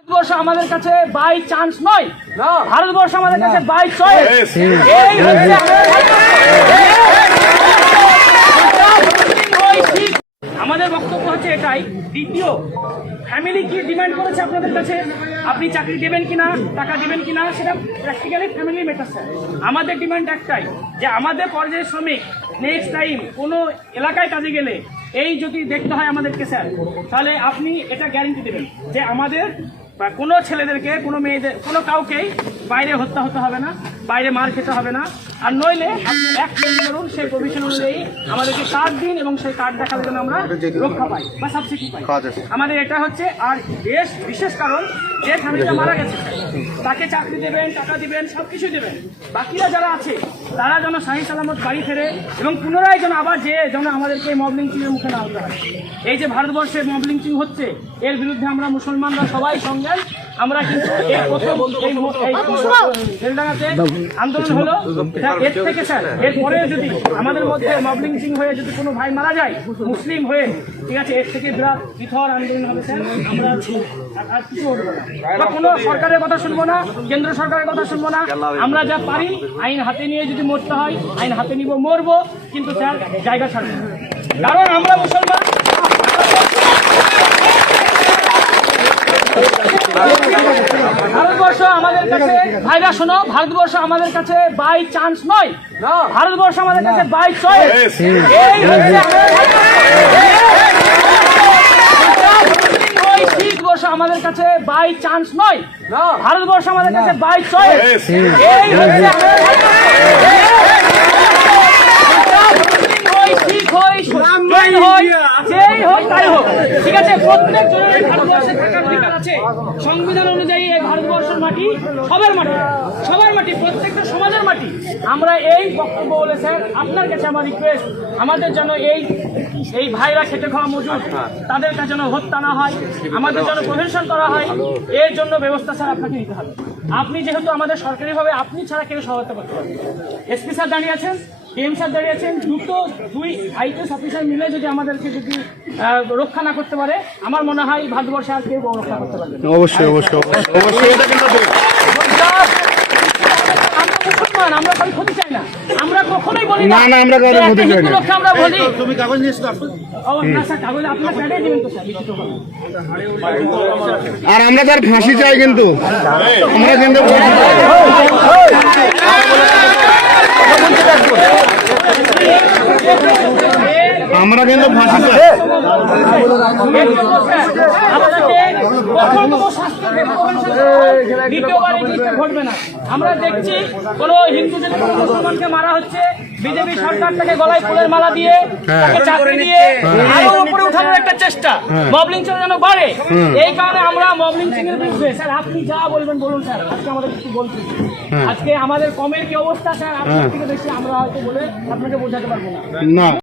ভারতবর্ষ আমাদের কাছে by chance নয়। ভারতবর্ষ আমাদের কাছে বাই চয়েস এই আমাদের বক্তব্য হচ্ছে এটাই। দ্বিতীয় ফ্যামিলি কি ডিমান্ড করেছে আপনাদের কাছে? আপনি চাকরি দেবেন কিনা টাকা দেবেন কিনা সেটা প্র্যাকটিক্যালি ফ্যামিলি ম্যাটার স্যার আমাদের ডিমান্ড একটাই যে আমাদের পর্যায়ের শ্রমিক নেক্সট টাইম কোনো এলাকায় কাজে গেলে এই যদি দেখতে হয় আমাদেরকে স্যার তাহলে আপনি এটা গ্যারেন্টি দেবেন যে আমাদের বা কোনো ছেলেদেরকে কোনো মেয়েদের কোনো কাউকেই বাইরে হত্যা হতে হবে না। বাইরে মার খেতে হবে না আর নইলে আপনি এক করুন সেই প্রভিশন অনুযায়ী আমাদেরকে কার্ড দিন এবং সেই কার্ড দেখার যেন আমরা রক্ষা পাই বা সাবসিডি পাই আমাদের এটা হচ্ছে আর বেশ বিশেষ কারণ যে ফ্যামিলিটা মারা গেছে তাকে চাকরি দেবেন টাকা দিবেন সব কিছু দেবেন বাকিরা যারা আছে তারা যেন শাহী সালামত বাড়ি ফেরে এবং পুনরায় যেন আবার যে যেন আমাদেরকে মব লিঞ্চিংয়ের মুখে না হতে হয় এই যে ভারতবর্ষে মব লিঞ্চিং হচ্ছে এর বিরুদ্ধে আমরা মুসলমানরা সবাই সঙ্গে আমরা কিন্তু এই প্রথম এই ম- এই বেলডাঙ্গাতে আন্দোলন হলো এর থেকে স্যার, এরপরে যদি আমাদের মধ্যে মব লিঞ্চিং হয়ে যদি কোনো ভাই মারা যায়, মুসলিম হয়ে, ঠিক আছে, এর থেকে বিরাট বিথর আন্দোলন হবে স্যার, আমরা আর- আর কিছু হবে না কোনো সরকারের কথা শুনব না, কেন্দ্র সরকারের কথা শুনব না, আমরা যা পারি, আইন হাতে নিয়ে যদি মরতে হয়, আইন হাতে নিব, মরবো, কিন্তু স্যার, জায়গা ছাড়বো। কারণ আমরা মুসলমান ভারতবর্ষ আমাদের কাছে ভাইরা শোনো ভারতবর্ষ আমাদের কাছে বাই চান্স নয়। ভারতবর্ষ আমাদের কাছে বাই চয়েস এই ভারতবর্ষ আমাদের কাছে বাই চান্স নয়। ভারতবর্ষ আমাদের কাছে বাই চয়েস এই হচ্ছে ওই শিখ হই, হই, সংবিধান অনুযায়ী এই ভারতবর্ষের মাটি সবার মাটি সবার মাটি, প্রত্যেকটা সমাজের মাটি। আমরা এই বক্তব্য বলে, স্যার, আপনার কাছে আমার রিকোয়েস্ট আমাদের যেন এই এই ভাইরা খেটে খাওয়া মজুর, তাদের কাছে যেন হত্যা না হয়, আমাদের যেন প্রহেশন করা হয়, এর জন্য ব্যবস্থা, স্যার, আপনাকে নিতে হবে। আপনি যেহেতু আমাদের সরকারিভাবে আপনি ছাড়া কেউ সহায়তা করতে পারবেন এসপি স্যার দাঁড়িয়ে আছেন কেএম স্যার দাঁড়িয়ে আছেন দুটো দুই আইপিএস অফিসার মিলে যদি আমাদেরকে যদি আহ, রক্ষা না করতে পারে আমার মনে হয় ভারতবর্ষে আর কেউ রক্ষা করতে পারবে অবশ্যই অবশ্যই। অবশ্যই অবশ্যই এটা কিন্তু ঠিক। আমরা মুসলমান আমরা কারও ক্ষতি চাই না আমরা কখনোই বলি না, না, আমরা কারও ক্ষতি চাই না। আমরা বলি তুমি কাগজ নিয়ে ও না স্যার কাগজ আপনার প্যাডে দিবেন তো স্যার আর আমরা তার ফাঁসি চাই কিন্তু আমরা কিন্তু ফাঁসি চাই। আমরা কিন্তু ফাঁসি চাই দ্বিতীয়বার ঘটবে না আমরা দেখছি কোনো হিন্দু যদি কোনো মুসলমানকে মারা হচ্ছে বিজেপি সরকার তাকে গলায় ফুলের মালা দিয়ে তাকে চাকরি দিয়ে আরও উপরে উঠানোর একটা চেষ্টা। মবলিং সিং যেন বাড়ে। এই কারণে আমরা মবলিং সিং এর বিরুদ্ধে স্যার আপনি যা বলবেন বলুন স্যার আজকে আমাদের কিছু বলছি আজকে আমাদের কমের কি অবস্থা স্যার? আপনার থেকে বেশি আমরা হয়তো বলে আপনাকে বোঝাতে পারব না। না।